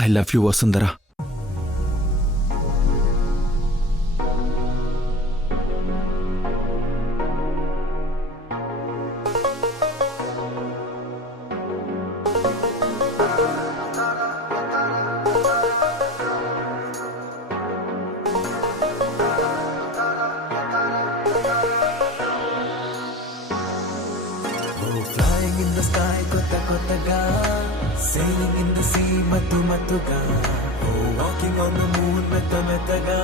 I love you Vasundhara. Flying in the sky, kotta kottaga. Sailing in the sea, matu matuga. Oh, walking on the moon, metta mettaga.